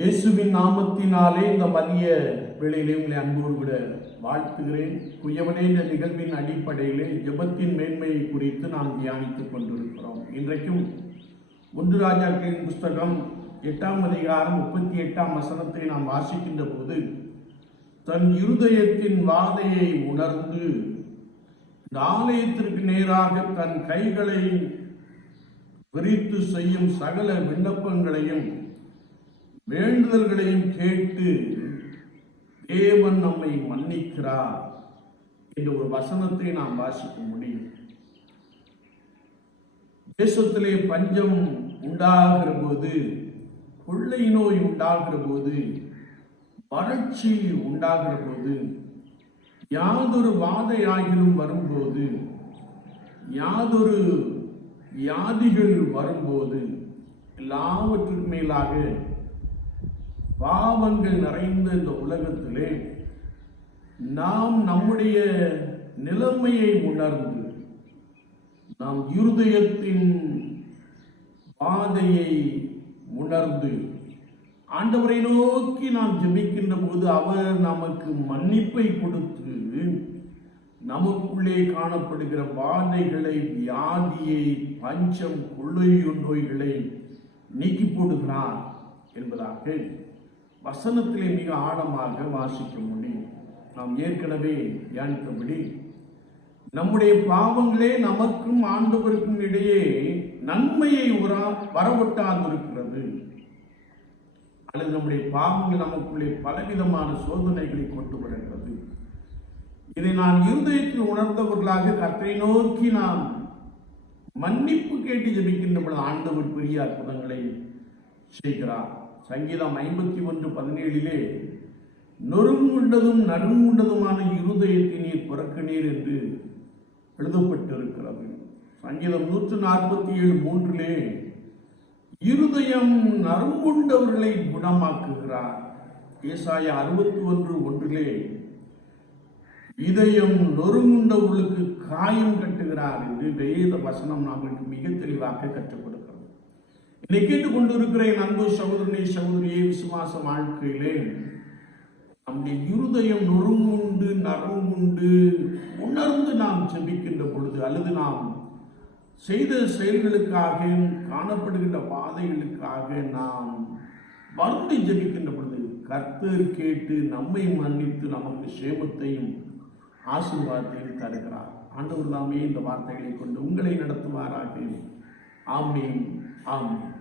இயேசுவின் நாமத்தினாலே இந்த மதிய வேளையிலே உங்களை அன்போடு விட வாழ்த்துகிறேன். குயவனே இந்த நிகழ்வின் அடிப்படையிலே ஜெபத்தின் மேன்மையை குறித்து நாம் தியானித்துக் கொண்டிருக்கிறோம். இன்றைக்கும் ஒன்று ராஜாக்களின் புஸ்தகம் எட்டாம் அதிகாரம் முப்பத்தி எட்டாம் வசனத்தை நாம் வாசிக்கின்ற போது தன் இருதயத்தின் வாதையை உணர்ந்து இந்த ஆலயத்திற்கு நேராக தன் கைகளை விரித்து செய்யும் சகல விண்ணப்பங்களையும் வேண்டுதல்களையும் கேட்டு தேவன் நம்மை மன்னிக்கிறார் என்ற ஒரு வசனத்தை நாம் வாசிக்க முடியும். தேசத்திலே பஞ்சம் உண்டாகிற போது கொள்ளை நோய் உண்டாகிற போது வறட்சி உண்டாகிற போது யாதொரு வாதையாகிலும் வரும்போது யாதொரு வியாதிகள் வரும்போது எல்லாவற்றிற்கு மேலாக பாவங்கள் நிறைந்த இந்த உலகத்திலே நாம் நம்முடைய நிலைமையை உணர்ந்து நாம் இருதயத்தின் பாதையை உணர்ந்து ஆண்டவரை நோக்கி நாம் ஜெபிக்கின்ற போது அவர் நமக்கு மன்னிப்பை கொடுத்து நமக்குள்ளே காணப்படுகிற பாதைகளை வியாதியை பஞ்சம் கொள்ளை நோய்களை நீக்கி போடுகிறார் என்பதாக வசனத்திலே மிக ஆழமாக வாசிக்க முடியும். நாம் ஏற்கனவே தியானித்தபடி நம்முடைய பாவங்களே நமக்கும் ஆண்டவருக்கும் இடையே நன்மையை உரா- வரவொட்டாதிருக்கிறது. அல்லது நம்முடைய பாவங்கள் நமக்குள்ளே பலவிதமான சோதனைகளை கொண்டு வருகிறது இதை நான் இருதயத்தில் உணர்ந்தவர்களாக கர்த்தரை நோக்கி நாம் மன்னிப்பு கேட்டு ஜபிக்கின்ற பொழுது ஆண்டவர் பெரிய அற்புதங்களை செய்கிறார். சங்கீதம் ஐம்பத்தி ஒன்று பதினேழிலே நொறுங்குண்டதும் நறுங்குண்டதுமான இருதயத்தை நீர் புறக்கணீர் என்று எழுதப்பட்டிருக்கிறது. சங்கீதம் நூற்று நாற்பத்தி ஏழு மூன்றிலே இருதயம் நறுங்குண்டவர்களை குணமாக்குகிறார். ஏசாய அறுபத்தி ஒன்று ஒன்றிலே இதயம் நொறுங்குண்டவர்களுக்கு காயம் கட்டுகிறார் என்று வேத வசனம் நமக்கு மிக தெளிவாக கற்றுக் இதை கேட்டுக் என் அன்பு சகோதரனே சகோதரியே விசுவாச வாழ்க்கையிலே நம்முடைய இருதயம் நொறுங்குண்டு நறுங்குண்டு உணர்ந்து நாம் செபிக்கின்ற பொழுது அல்லது நாம் செய்த செயல்களுக்காக காணப்படுகின்ற பாதைகளுக்காக நாம் வருந்தி ஜெபிக்கின்ற பொழுது கர்த்தர் கேட்டு நம்மை மன்னித்து நமக்கு சேமத்தையும் ஆசீர்வாதத்தையும் தருகிறார். ஆண்டவர் தாமே இந்த வார்த்தைகளை கொண்டு உங்களை நடத்துவாராக. ஆமீன். ஆமீன்.